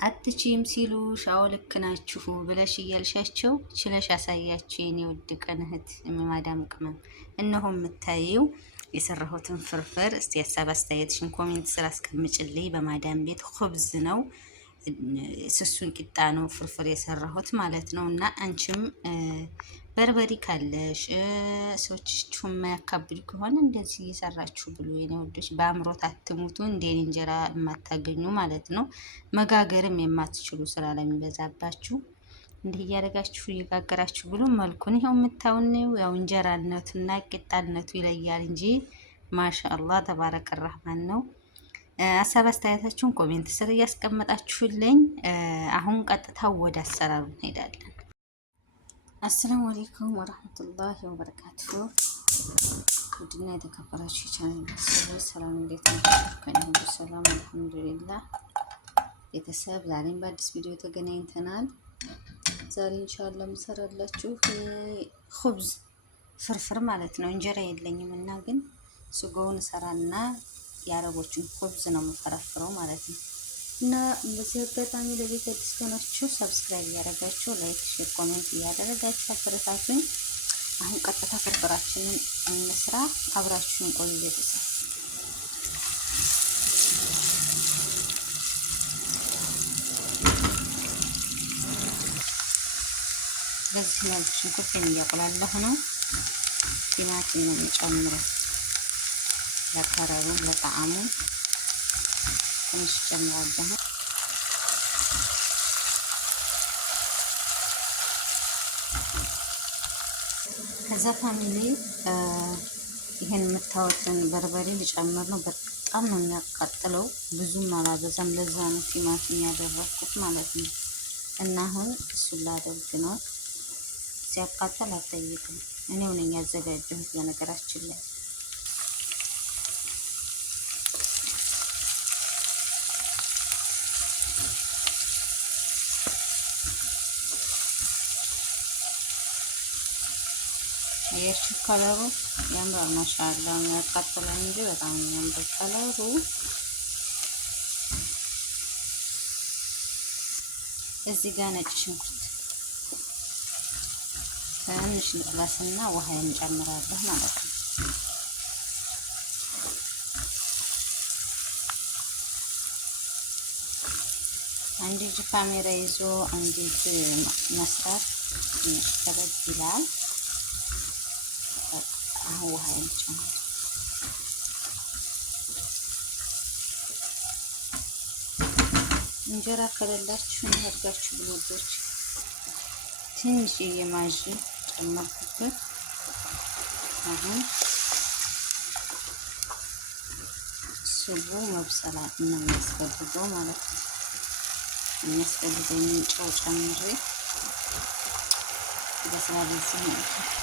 አትችይም ሲሉ ሻው ልክ ናችሁ ብለሽ እያልሻቸው ችለሽ አሳያችሁ የኔ ውድ ቀን እህት የማዳም ቅመም። እነሆ የምታየው የሰራሁትን ፍርፍር እስቲ ሀሳብ አስተያየትሽን ኮሜንት ስራ አስቀምጭልኝ። በማዳም ቤት ኹብዝ ነው ስሱን ቂጣ ነው ፍርፍር የሰራሁት ማለት ነው። እና አንቺም በርበሪ ካለሽ ሰዎችችሁ የማያካብዱ ከሆነ እንደዚህ እየሰራችሁ ብሉ የኔ ወዶች። በአምሮት አትሙቱ፣ እንደኔ እንጀራ የማታገኙ ማለት ነው። መጋገርም የማትችሉ ስራ ለሚበዛባችሁ እንዲህ እያደረጋችሁ እየጋገራችሁ ብሉ። መልኩን ይኸው የምታውን ያው እንጀራነቱና ቂጣነቱ ይለያል እንጂ ማሻአላህ ተባረከ ረህማን ነው። ሀሳብ አስተያየታችሁን ኮሜንት ስር እያስቀመጣችሁልኝ አሁን ቀጥታ ወደ አሰራሩ እንሄዳለን። አሰላሙ አለይኩም ወራህመቱላሂ ወበረካቱሁ። ውድና የተከበራችሁ የቻናሌ ቤተሰቦች ሰላም፣ እንዴት ናችሁ? ከእኔ ሁሉ ሰላም አልሐምዱሊላህ። ቤተሰብ ዛሬም በአዲስ ቪዲዮ ተገናኝተናል። ዛሬ ኢንሻአላህ የምሰራላችሁ ኹብዝ ፍርፍር ማለት ነው። እንጀራ የለኝም እና ግን ስጎውን ሰራና የአረቦችን ኹብዝ ነው የምፈረፍረው ማለት ነው። እና በዚህ አጋጣሚ ለቤት አዲስ ሆናችሁ ሰብስክራይብ እያደረጋችሁ ላይክ፣ ሼር፣ ኮሜንት እያደረጋችሁ አበረታቱኝ። አሁን ቀጥታ ፍርፍራችንን እንስራ። አብራችሁን ቆዩ ቤተሰብ። በዚህ መልኩ ሽንኩርቴን እያቆላለሁ ነው። ቲማቲም ነው የምጨምረው ለከረሩ ለጣዕሙ ትንሽ ጨምራለሁ። ከዛ ፋሚሊ ይሄን የምታወትን በርበሬ ልጨምር ነው። በጣም ነው የሚያቃጥለው፣ ብዙም አላበዛም። ለዛ ነው ቲማቲም ያደረኩት ማለት ነው። እና አሁን እሱን ላደርግ ነው። ሲያቃጥል አትጠይቅም፣ እኔው ነኝ ያዘጋጀሁት በነገራችን ላይ። አያችሁ ከለሩ ያምራል። ማሻአላ የሚያቃጥለው እንጂ በጣም የሚያምር ከለሩ። እዚህ ጋር ነጭ ሽንኩርት ትንሽ እንጥበስና ውሃ እንጨምራለሁ ማለት ነው። አንድ እጅ ካሜራ ይዞ አንድ እጅ መስራት ትንሽ ከበድ ይላል። አሁን ውሃ እንጨምራለን። እንጀራ ከሌላችሁ እንዲያርጋችሁ ብሎዶች ትንሽ የማጂ ጨመርኩበት። አሁን ስቡ መብሰላ ነው የሚያስፈልገው ማለት ነው። የሚያስፈልገውን ጨው ጨምሬ በስላል ማለት ነው።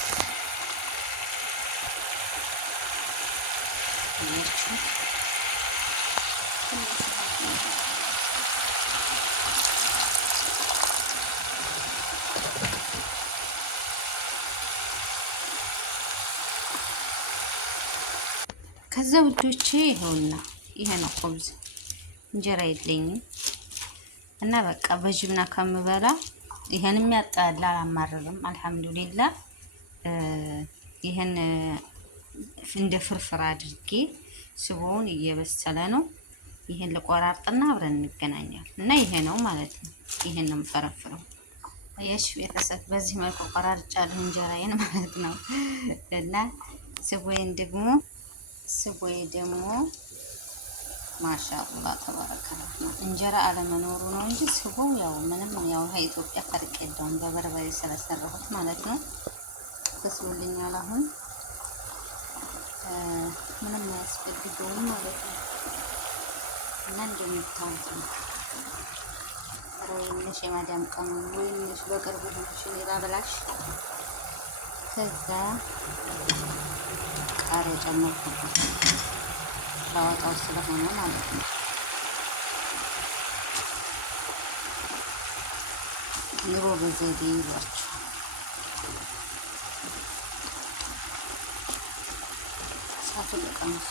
ከዛ ውዶቼ ይኸውና ይሄ ነው ኹብዝ። እንጀራ የለኝም እና በቃ በጅብና ከምበላ ይሄንም ያጣላ አላማረርም። አልሐምዱሊላህ ይሄን እንደ ፍርፍር አድርጌ ስቦውን እየበሰለ ነው። ይሄን ለቆራርጥና አብረን እንገናኛለን። እና ይሄ ነው ማለት ነው። ይሄን ነው የምፈረፍረው። አያሽ ቤተሰብ በዚህ መልኩ ቆራርጫለሁ እንጀራዬን ማለት ነው። እና ስቦዬን ደግሞ ማሻአላህ ተባረከላህ ነው። እንጀራ አለመኖሩ ነው እንጂ ስቦው ያው ምንም ያው ኢትዮጵያ ፈርቅ የለውም። በበርበሬ ስለሰራሁት ማለት ነው። ተስሎልኛል አሁን ምንም አያስፈልገውም ማለት ነው። እና እንደምታውቁት ነው ወይንሽ የማዳም ቅመም ወይንሽ በቅርቡ ሆነሽ ሌላ ብላሽ። ከዛ ቃሪያ ጨመርኩበት ላወጣው ስለሆነ ማለት ነው። ኑሮ በዘዴ ይዟችሁ ተቀምጡ።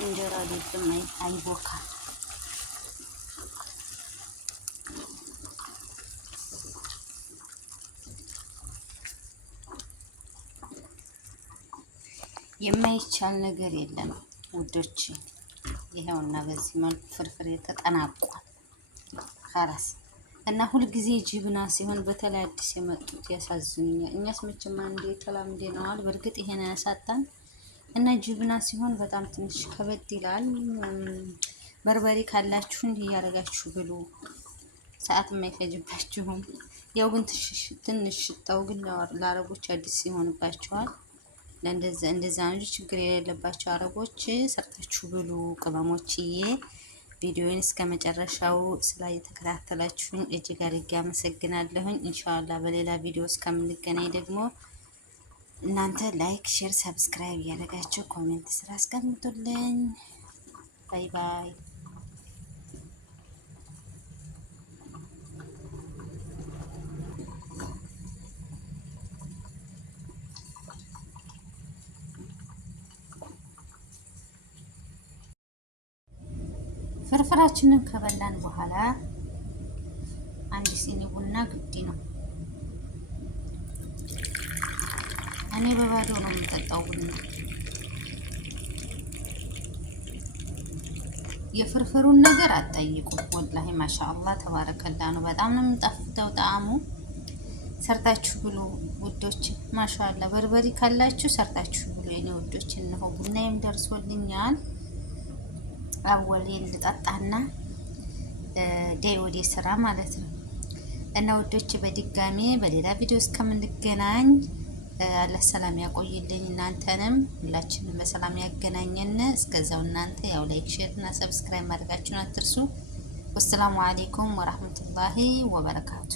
እንጀራ አይደለም አይቦካ የማይቻል ነገር የለም ውዶች። ይሄውና በዚህ መልኩ ፍርፍሬ ተጠናቋል። ኸላስ እና ሁልጊዜ ጅብና ሲሆን በተለይ አዲስ የመጡት ያሳዝኑኛል። እኛስ መቼም አንዴ ተላምደነዋል። በእርግጥ ይሄን ያሳጣን እና ጅብና ሲሆን በጣም ትንሽ ከበድ ይላል። በርበሬ ካላችሁ እንዲህ እያደረጋችሁ ብሉ፣ ሰዓት የማይፈጅባችሁም። ያው ግን ትንሽ ሽታው ግን ለአረቦች አዲስ ይሆንባቸዋል። እንደዛ እንጂ ችግር የሌለባቸው አረቦች ሰርታችሁ ብሉ ቅመሞችዬ። ቪዲዮውን እስከ መጨረሻው ስላየተከታተላችሁኝ እጅግ አድርጌ አመሰግናለሁኝ። ኢንሻአላህ በሌላ ቪዲዮ እስከምንገናኝ ደግሞ እናንተ ላይክ፣ ሼር፣ ሰብስክራይብ እያደረጋችሁ ኮሜንት ስራ አስቀምጡልኝ። ባይ ባይ። ፍርፍራችንን ከበላን በኋላ አንድ ሲኒ ቡና ግድ ነው። እኔ በባዶ ነው የምጠጣው ቡና። የፍርፍሩን ነገር አትጠይቁ። ወላሂ ማሻአላህ ተባረከላ ነው። በጣም ነው የሚጣፍጠው ጣዕሙ። ሰርታችሁ ብሉ ውዶች። ማሻአላህ በርበሬ ካላችሁ ሰርታችሁ ብሉ የኔ ውዶች። እነሆ ቡናዬም ደርሶልኛል። አወሌን ልጠጣና ዴይ ወደ ስራ ማለት ነው። እና ውዶች በድጋሜ በሌላ ቪዲዮ እስከምንገናኝ አላህ ሰላም ያቆይልኝ። እናንተንም ሁላችንም በሰላም ያገናኘን። እስከዛው እናንተ ያው ላይክ፣ ሼር እና ሰብስክራይብ ማድረጋችሁን አትርሱ። ወሰላሙ አለይኩም ወራህመቱላሂ ወበረካቱ።